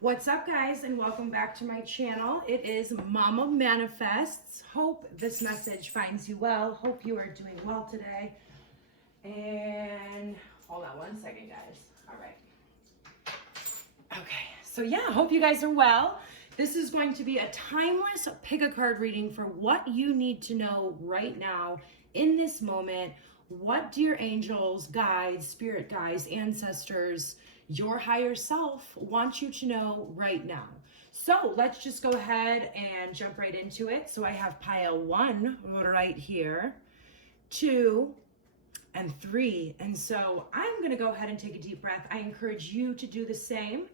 What's up, guys, and welcome back to my channel. It is Mama Manifests. Hope this message finds you well. Hope you are doing well today. And hold on one second, guys. All right. Okay, so yeah, hope you guys are well. This is going to be a timeless pick-a-card reading for what you need to know right now in this moment. What do your angels, guides, spirit guides, ancestors, your higher self want you to know right now? So let's just go ahead and jump right into it. So I have pile 1 right here, 2, and 3. And so I'm going to go ahead and take a deep breath. I encourage you to do the same.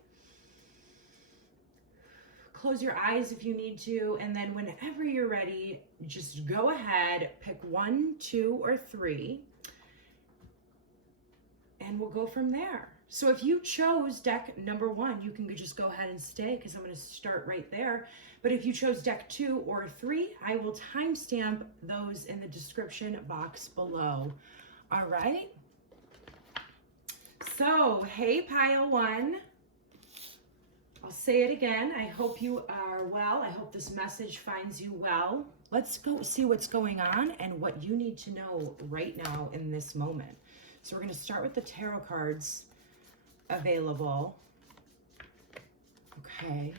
Close your eyes if you need to, and then whenever you're ready, just go ahead, pick 1, 2, or 3, and we'll go from there. So if you chose deck number 1, you can just go ahead and stay because I'm going to start right there. But if you chose deck 2 or 3, I will timestamp those in the description box below. All right. So, hey, pile 1. I'll say it again. I hope you are well. I hope this message finds you well. Let's go see what's going on and what you need to know right now in this moment. So we're going to start with the tarot cards available. Okay.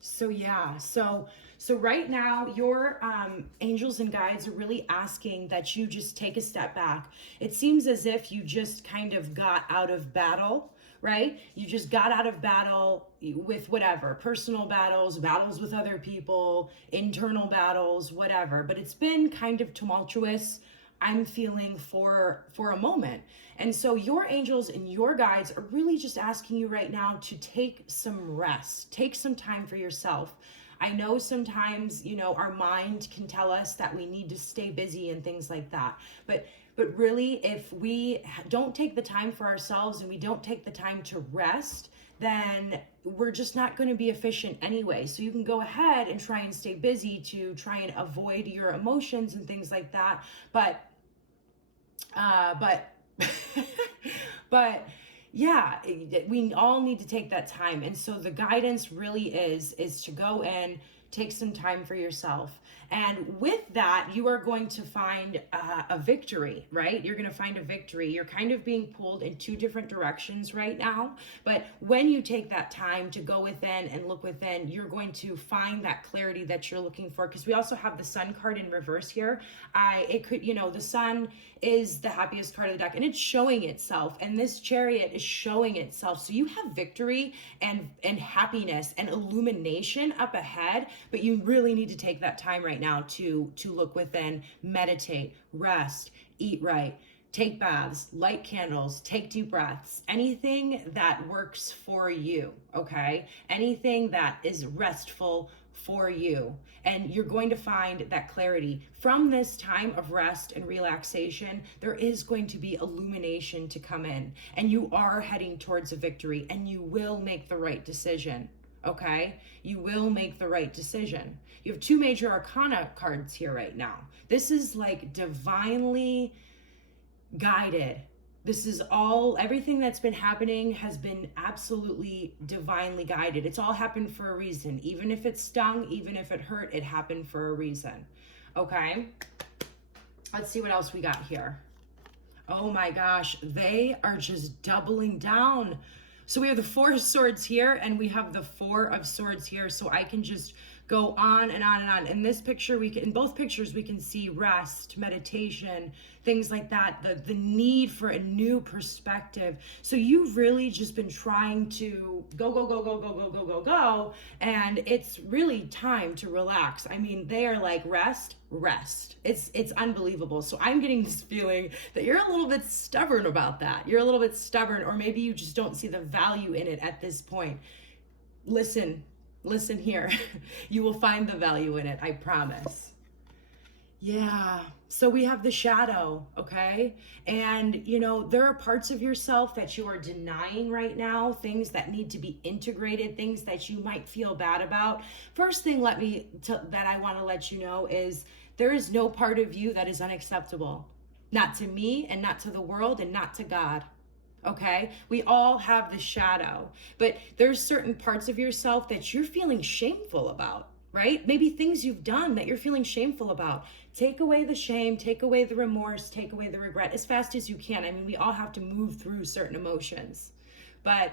So yeah. So right now your angels and guides are really asking that you just take a step back. It seems as if you just kind of got out of battle. Right? You just got out of battle with whatever, personal battles, battles with other people, internal battles, whatever. But it's been kind of tumultuous, I'm feeling, for a moment. And so your angels and your guides are really just asking you right now to take some rest, take some time for yourself. I know sometimes, our mind can tell us that we need to stay busy and things like that. But really, if we don't take the time for ourselves and we don't take the time to rest, then we're just not going to be efficient anyway. So you can go ahead and try and stay busy to try and avoid your emotions and things like that. But yeah, we all need to take that time. And so the guidance really is to go in, take some time for yourself. And with that, you are going to find a victory, right? You're going to find a victory. You're kind of being pulled in 2 different directions right now. But when you take that time to go within and look within, you're going to find that clarity that you're looking for. Because we also have the Sun card in reverse here. The Sun is the happiest card of the deck, and it's showing itself. And this Chariot is showing itself. So you have victory and happiness and illumination up ahead. But you really need to take that time right now to look within, meditate, rest, eat right, take baths, light candles, take deep breaths, anything that works for you, okay? Anything that is restful for you. And you're going to find that clarity. From this time of rest and relaxation, there is going to be illumination to come in. And you are heading towards a victory, and you will make the right decision. Okay, you will make the right decision. You have 2 major arcana cards here right now. This is like divinely guided. This is everything that's been happening has been absolutely divinely guided. It's all happened for a reason. Even if it stung, even if it hurt, it happened for a reason. Okay, let's see what else we got here. Oh my gosh, they are just doubling down. So we have the 4 of Swords here, and we have the 4 of Swords here. So I can just go on and on and on. In this picture, in both pictures, we can see rest, meditation, things like that, the need for a new perspective. So you've really just been trying to go, and it's really time to relax. I mean, they are like rest. It's unbelievable. So I'm getting this feeling that you're a little bit stubborn about that. You're a little bit stubborn, or maybe you just don't see the value in it at this point. Listen here. You will find the value in it, I promise. Yeah, so we have the shadow, okay? And, there are parts of yourself that you are denying right now, things that need to be integrated, things that you might feel bad about. First thing that I want to let you know is there is no part of you that is unacceptable. Not to me, and not to the world, and not to God. Okay, we all have the shadow, but there's certain parts of yourself that you're feeling shameful about, right? Maybe things you've done that you're feeling shameful about. Take away the shame, take away the remorse, take away the regret as fast as you can. I mean, we all have to move through certain emotions, but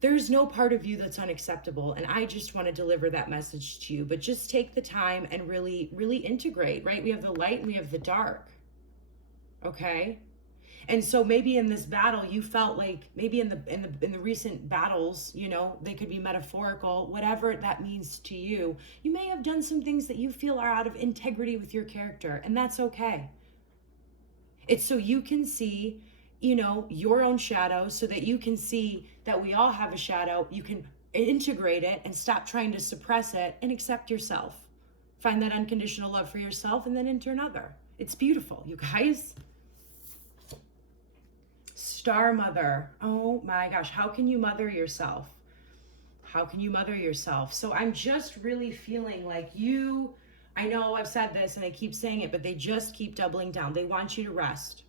there's no part of you that's unacceptable. And I just want to deliver that message to you, but just take the time and really, really integrate, right? We have the light and we have the dark. Okay. And so maybe in this battle, you felt like maybe in the recent battles, you know, they could be metaphorical, whatever that means to you. You may have done some things that you feel are out of integrity with your character, and that's okay. It's so you can see, you know, your own shadow, so that you can see that we all have a shadow. You can integrate it and stop trying to suppress it and accept yourself. Find that unconditional love for yourself and then into another. It's beautiful, you guys. Star mother. Oh my gosh, how can you mother yourself? How can you mother yourself? So I'm just really feeling like you, I know I've said this and I keep saying it, but they just keep doubling down. They want you to rest.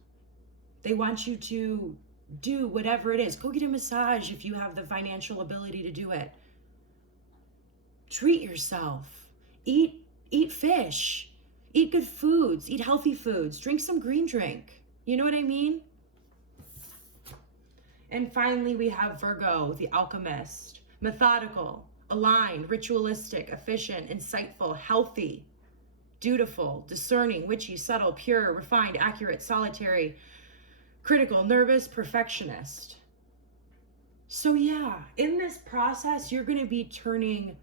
They want you to do whatever it is. Go get a massage if you have the financial ability to do it. Treat yourself. Eat fish. Eat good foods. Eat healthy foods. Drink some green drink. You know what I mean? And finally, we have Virgo, the alchemist. Methodical, aligned, ritualistic, efficient, insightful, healthy, dutiful, discerning, witchy, subtle, pure, refined, accurate, solitary, critical, nervous, perfectionist. So yeah, in this process, you're going to be turning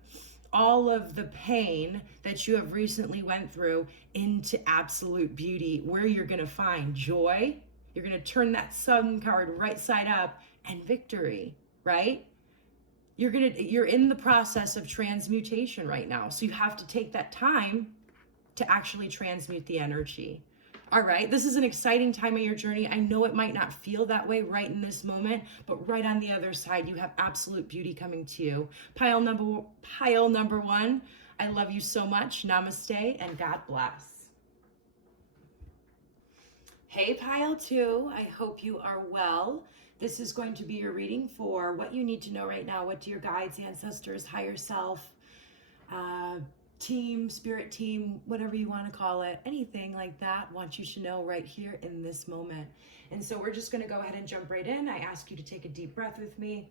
all of the pain that you have recently went through into absolute beauty, where you're going to find joy. You're going to turn that sun card right side up and victory, right? You're in the process of transmutation right now. So you have to take that time to actually transmute the energy. All right, this is an exciting time of your journey. I know it might not feel that way right in this moment, but right on the other side, you have absolute beauty coming to you. Pile number one, I love you so much. Namaste and God bless. Hey, pile two, I hope you are well. This is going to be your reading for what you need to know right now. What do your guides, ancestors, higher self, team, spirit team, whatever you want to call it, anything like that, want you to know right here in this moment. And so we're just going to go ahead and jump right in. I ask you to take a deep breath with me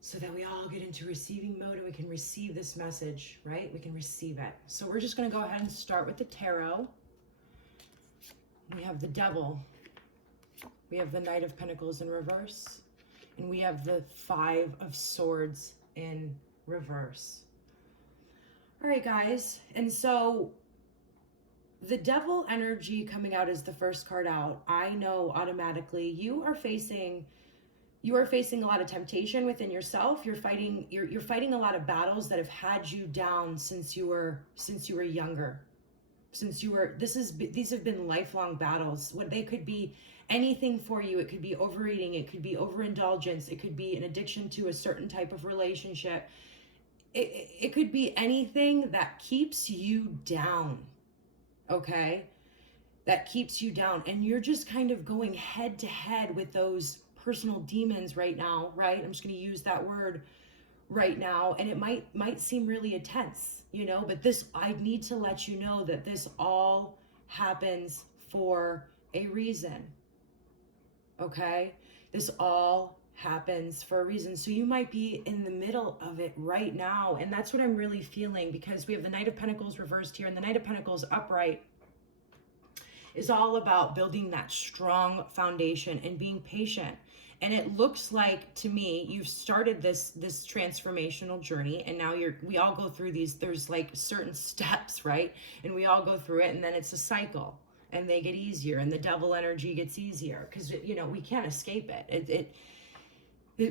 so that we all get into receiving mode and we can receive this message, right? We can receive it. So we're just going to go ahead and start with the tarot. We have the Devil. We have the Knight of Pentacles in reverse. And we have the Five of Swords in reverse. All right, guys. And so the Devil energy coming out as the first card out, I know automatically you are facing a lot of temptation within yourself. You're fighting a lot of battles that have had you down since you were younger. These have been lifelong battles. What they could be anything for you. It could be overeating, it could be overindulgence, it could be an addiction to a certain type of relationship. It could be anything that keeps you down, okay? That keeps you down. And you're just kind of going head to head with those personal demons right now, right? I'm just going to use that word right now. And it might seem really intense, you know, but I need to let you know that this all happens for a reason, okay? This all happens for a reason. So you might be in the middle of it right now. And that's what I'm really feeling, because we have the Knight of Pentacles reversed here and the Knight of Pentacles upright is all about building that strong foundation and being patient. And it looks like to me, you've started this transformational journey, and now we all go through these, there's like certain steps, right? And we all go through it, and then it's a cycle and they get easier, and the Devil energy gets easier because, you know, we can't escape it.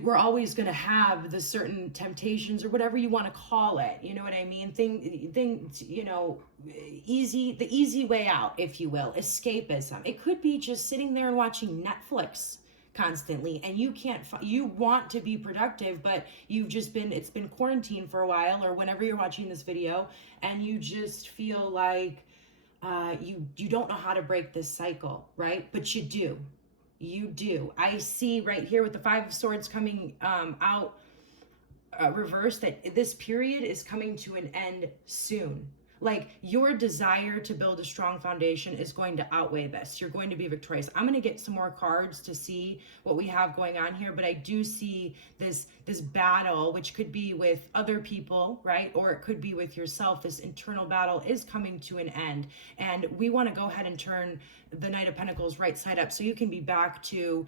We're always going to have the certain temptations or whatever you want to call it. You know what I mean? Things, you know, the easy way out, if you will, escapism. It could be just sitting there and watching Netflix constantly, and you want to be productive, but it's been quarantine for a while, or whenever you're watching this video, and you just feel like you don't know how to break this cycle, right? But you do. You do. I see right here with the Five of Swords coming out reverse, that this period is coming to an end soon. Like, your desire to build a strong foundation is going to outweigh this. You're going to be victorious. I'm going to get some more cards to see what we have going on here, but I do see this battle, which could be with other people, right? Or it could be with yourself. This internal battle is coming to an end. And we want to go ahead and turn the Knight of Pentacles right side up so you can be back to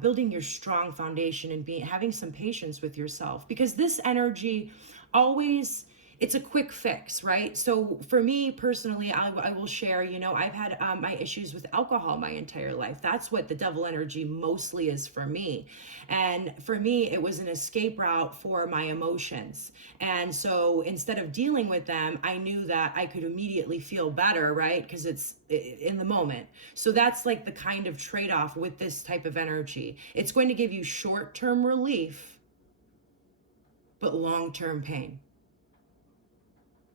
building your strong foundation and having some patience with yourself. Because this energy always, it's a quick fix, right? So for me personally, I will share, I've had my issues with alcohol my entire life. That's what the devil energy mostly is for me. And for me, it was an escape route for my emotions. And so instead of dealing with them, I knew that I could immediately feel better, right? Because it's in the moment. So that's like the kind of trade-off with this type of energy. It's going to give you short-term relief, but long-term pain.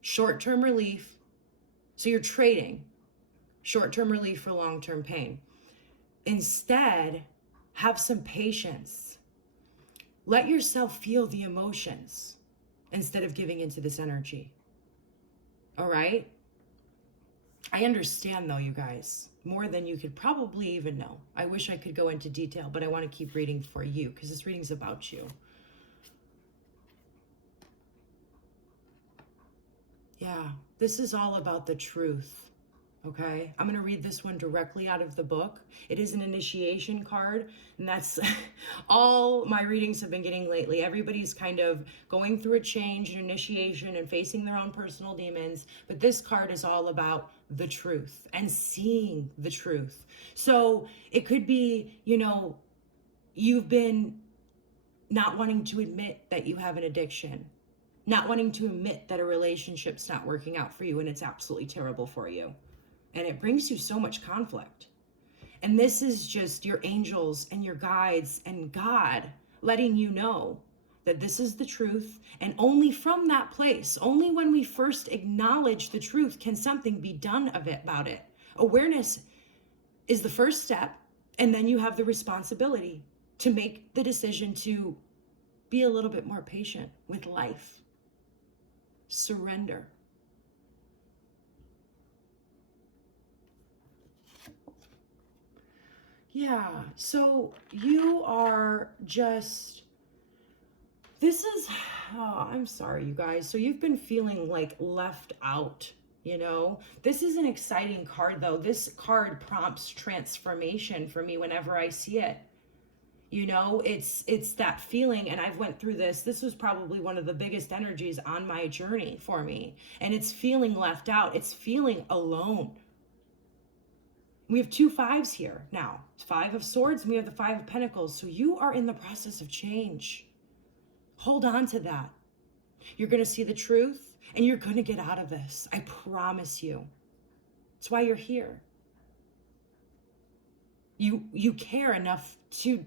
Short-term relief, so you're trading short-term relief for long-term pain. Instead, have some patience. Let yourself feel the emotions instead of giving into this energy. All right? I understand though, you guys, more than you could probably even know. I wish I could go into detail, but I want to keep reading for you because this reading's about you. Yeah, this is all about the truth, okay? I'm going to read this one directly out of the book. It is an initiation card, and that's all my readings have been getting lately. Everybody's kind of going through a change, an initiation, and facing their own personal demons, but this card is all about the truth and seeing the truth. So it could be, you've been not wanting to admit that you have an addiction, not wanting to admit that a relationship's not working out for you and it's absolutely terrible for you. And it brings you so much conflict. And this is just your angels and your guides and God letting you know that this is the truth. And only from that place, only when we first acknowledge the truth, can something be done about it. Awareness is the first step. And then you have the responsibility to make the decision to be a little bit more patient with life. Surrender. Yeah, so you are just, I'm sorry, you guys. So you've been feeling like left out, This is an exciting card, though. This card prompts transformation for me whenever I see it. It's that feeling, and I've went through this. This was probably one of the biggest energies on my journey for me. And it's feeling left out. It's feeling alone. We have 2 5s here now. 5 of Swords, and we have the 5 of Pentacles. So you are in the process of change. Hold on to that. You're going to see the truth, and you're going to get out of this. I promise you. That's why you're here. You care enough to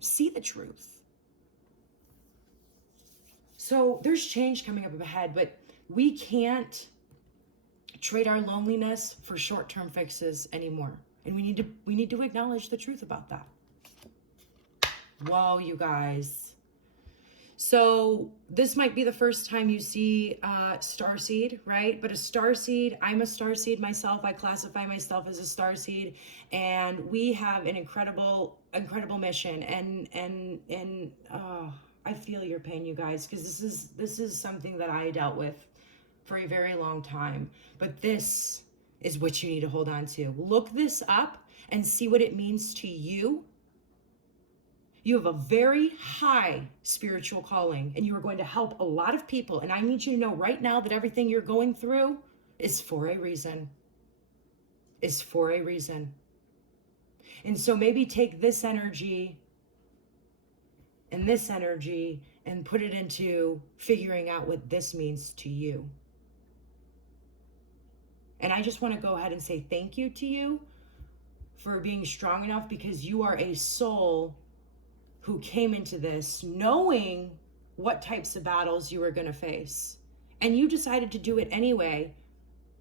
see the truth. So there's change coming up ahead, but we can't trade our loneliness for short-term fixes anymore. And we need to acknowledge the truth about that. Whoa, you guys. So this might be the first time you see starseed, right? But a starseed, I'm a starseed myself. I classify myself as a starseed, and we have an incredible mission. And I feel your pain, you guys, because this is something that I dealt with for a very long time. But this is what you need to hold on to. Look this up and see what it means to you. You have a very high spiritual calling, and you are going to help a lot of people. And I need you to know right now that everything you're going through is for a reason. Is for a reason. And so maybe take this energy and this energy and put it into figuring out what this means to you. And I just want to go ahead and say thank you to you for being strong enough, because you are a soul who came into this knowing what types of battles you were going to face. And you decided to do it anyway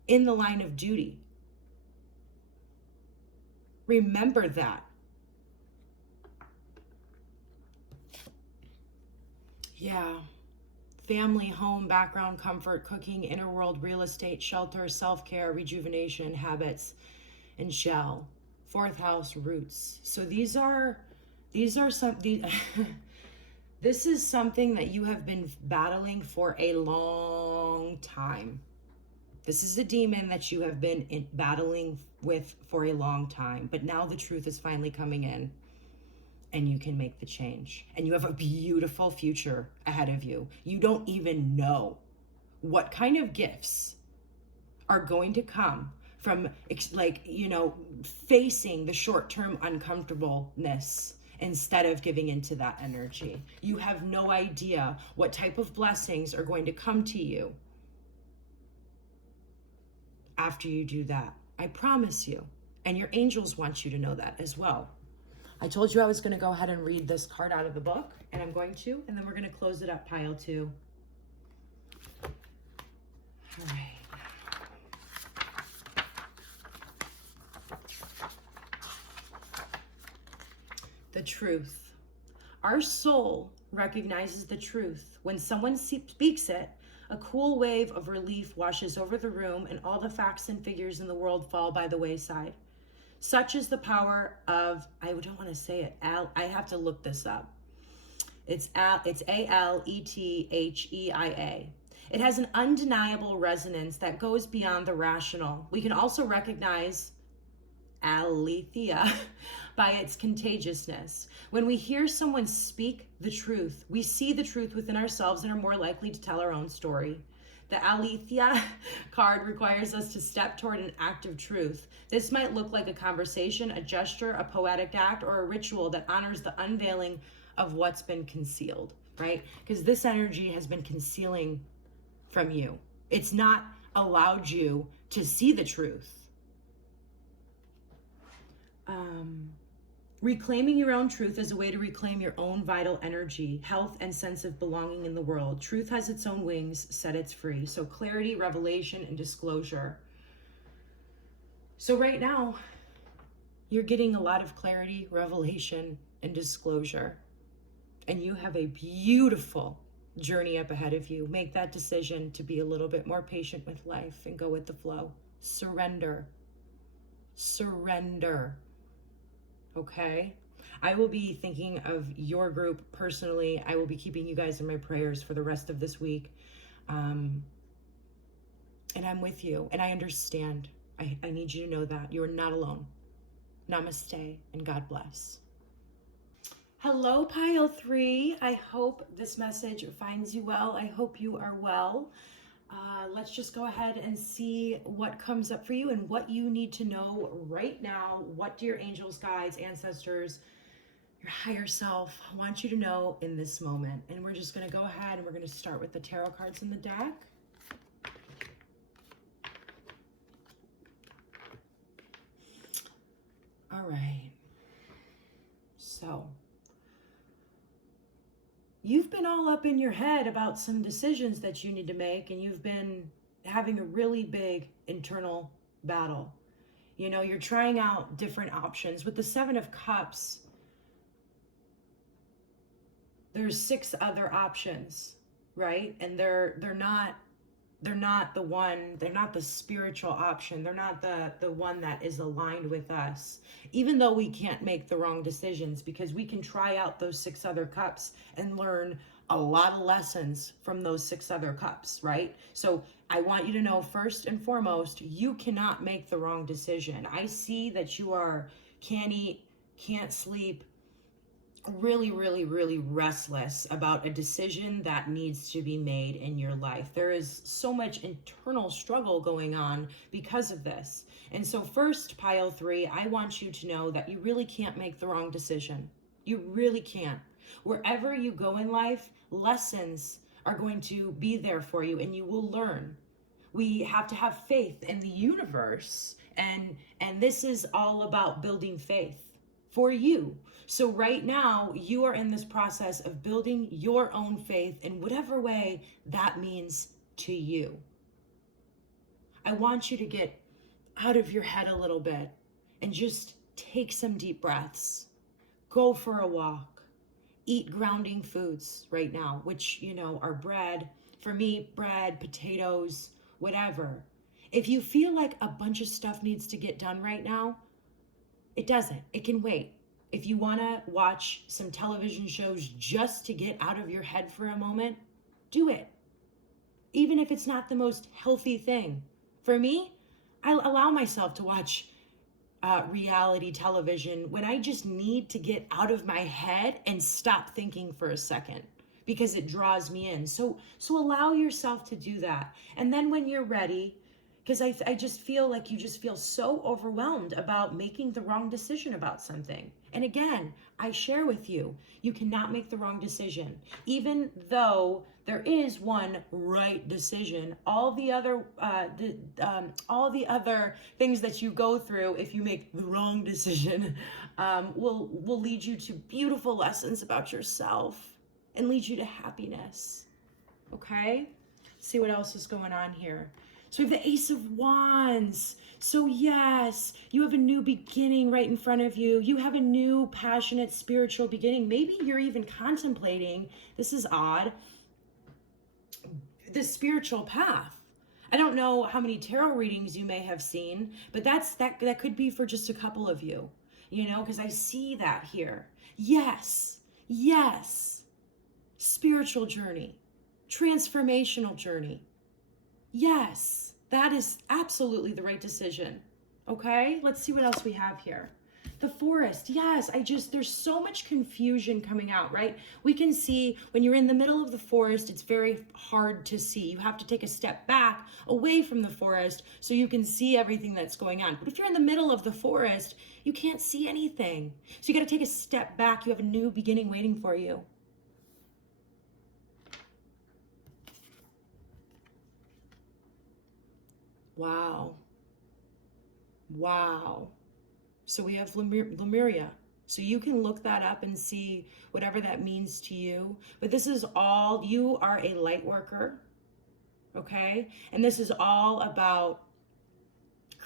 in the line of duty. Remember that. Yeah. Family, home, background, comfort, cooking, inner world, real estate, shelter, self-care, rejuvenation, habits, and shell. Fourth house, roots. So these are some these this is something that you have been battling for a long time. This is a demon that you have been battling with for a long time, but now the truth is finally coming in and you can make the change. And you have a beautiful future ahead of you. You don't even know what kind of gifts are going to come from, like, facing the short-term uncomfortableness instead of giving into that energy. You have no idea what type of blessings are going to come to you after you do that. I promise you. And your angels want you to know that as well. I told you I was going to go ahead and read this card out of the book, and I'm going to, and then we're going to close it up, pile 2. All right. The truth. Our soul recognizes the truth. When someone speaks it, a cool wave of relief washes over the room, and all the facts and figures in the world fall by the wayside. Such is the power of, I don't want to say it, I have to look this up. It's Aletheia. It has an undeniable resonance that goes beyond the rational. We can also recognize aletheia by its contagiousness. When we hear someone speak the truth, we see the truth within ourselves and are more likely to tell our own story. The aletheia card requires us to step toward an act of truth. This might look like a conversation, a gesture, a poetic act, or a ritual that honors the unveiling of what's been concealed, right? Because this energy has been concealing from you. It's not allowed you to see the truth. Reclaiming your own truth is a way to reclaim your own vital energy, health, and sense of belonging in the world. Truth has its own wings, set it free. So clarity, revelation, and disclosure. So right now, you're getting a lot of clarity, revelation, and disclosure. And you have a beautiful journey up ahead of you. Make that decision to be a little bit more patient with life and go with the flow. Surrender. Surrender. Okay? I will be thinking of your group personally. I will be keeping you guys in my prayers for the rest of this week. And I'm with you, and I understand. I need you to know that. You are not alone. Namaste and God bless. Hello, pile 3. I hope this message finds you well. I hope you are well. Let's just go ahead and see what comes up for you and what you need to know right now. What do your angels, guides, ancestors, your higher self want you to know in this moment? And we're just going to go ahead and we're going to start with the tarot cards in the deck. All right. So you've been all up in your head about some decisions that you need to make, and you've been having a really big internal battle. You know, you're trying out different options. With the 7 of Cups, there's 6 other options, right? And they're not the one, they're not the spiritual option. They're not the one that is aligned with us. Even though we can't make the wrong decisions, because we can try out those 6 other cups and learn a lot of lessons from those 6 other cups, right? So I want you to know, first and foremost, you cannot make the wrong decision. I see that you are can't eat, can't sleep, really, really, really restless about a decision that needs to be made in your life. There is so much internal struggle going on because of this. And so first, pile 3, I want you to know that you really can't make the wrong decision. You really can't. Wherever you go in life, lessons are going to be there for you and you will learn. We have to have faith in the universe, and this is all about building faith for you. So right now, you are in this process of building your own faith in whatever way that means to you. I want you to get out of your head a little bit and just take some deep breaths. Go for a walk. eat grounding foods right now, which, are bread. For me, bread, potatoes, whatever. If you feel like a bunch of stuff needs to get done right now, it doesn't. It can wait. If you want to watch some television shows just to get out of your head for a moment, do it. Even if it's not the most healthy thing. For me, I allow myself to watch reality television when I just need to get out of my head and stop thinking for a second because it draws me in. So allow yourself to do that. And then when you're ready, because I just feel like you just feel so overwhelmed about making the wrong decision about something. And again, I share with you, you cannot make the wrong decision. Even though there is one right decision, all the other things that you go through if you make the wrong decision will lead you to beautiful lessons about yourself and lead you to happiness. Okay? Let's see what else is going on here. So we have the Ace of Wands. So yes, you have a new beginning right in front of you. You have a new passionate spiritual beginning. Maybe you're even contemplating, this is odd, the spiritual path. I don't know how many tarot readings you may have seen, but that could be for just a couple of you, because I see that here. Yes, spiritual journey, transformational journey. Yes, that is absolutely the right decision. Okay, let's see what else we have here. The Forest, yes, there's so much confusion coming out, right? We can see when you're in the middle of the forest, it's very hard to see. You have to take a step back away from the forest so you can see everything that's going on. But if you're in the middle of the forest, you can't see anything. So you got to take a step back. You have a new beginning waiting for you. Wow. So we have Lemuria. So you can look that up and see whatever that means to you. But this is all, you are a light worker, okay? And this is all about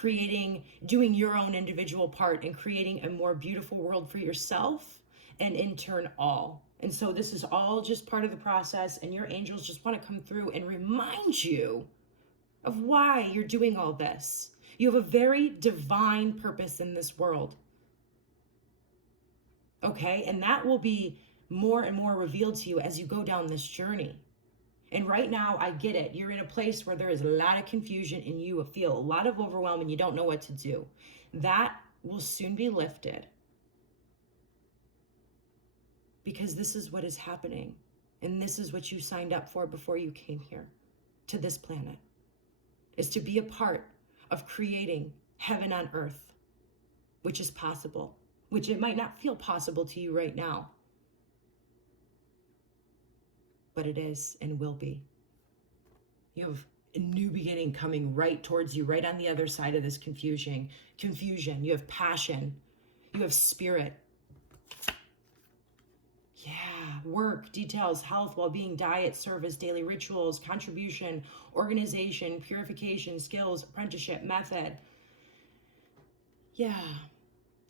doing your own individual part and creating a more beautiful world for yourself and in turn all. And so this is all just part of the process, and your angels just want to come through and remind you of why you're doing all this. You have a very divine purpose in this world. Okay? And that will be more and more revealed to you as you go down this journey. And right now, I get it. You're in a place where there is a lot of confusion and you feel a lot of overwhelm and you don't know what to do. That will soon be lifted. Because this is what is happening. And this is what you signed up for before you came here to this planet. Is to be a part of creating heaven on earth, which is possible, which it might not feel possible to you right now, but it is and will be. You have a new beginning coming right towards you, right on the other side of this confusion. You have passion, you have spirit. Yeah, work, details, health, well-being, diet, service, daily rituals, contribution, organization, purification, skills, apprenticeship, method. Yeah,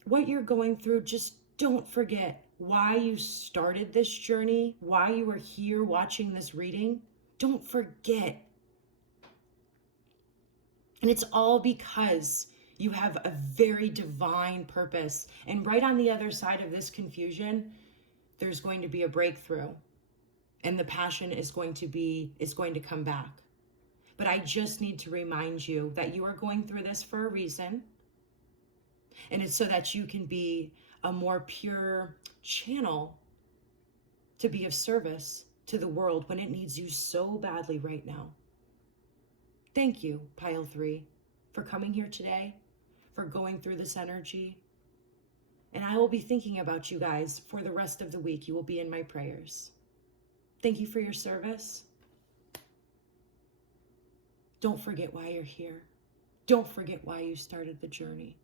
what you're going through, just don't forget why you started this journey, why you were here watching this reading. Don't forget. And it's all because you have a very divine purpose. And right on the other side of this confusion, there's going to be a breakthrough, and the passion is going to come back. But I just need to remind you that you are going through this for a reason, and it's so that you can be a more pure channel to be of service to the world when it needs you so badly right now. Thank you, Pile 3, for coming here today, for going through this energy. And I will be thinking about you guys for the rest of the week. You will be in my prayers. Thank you for your service. Don't forget why you're here. Don't forget why you started the journey.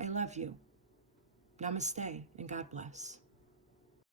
I love you. Namaste and God bless.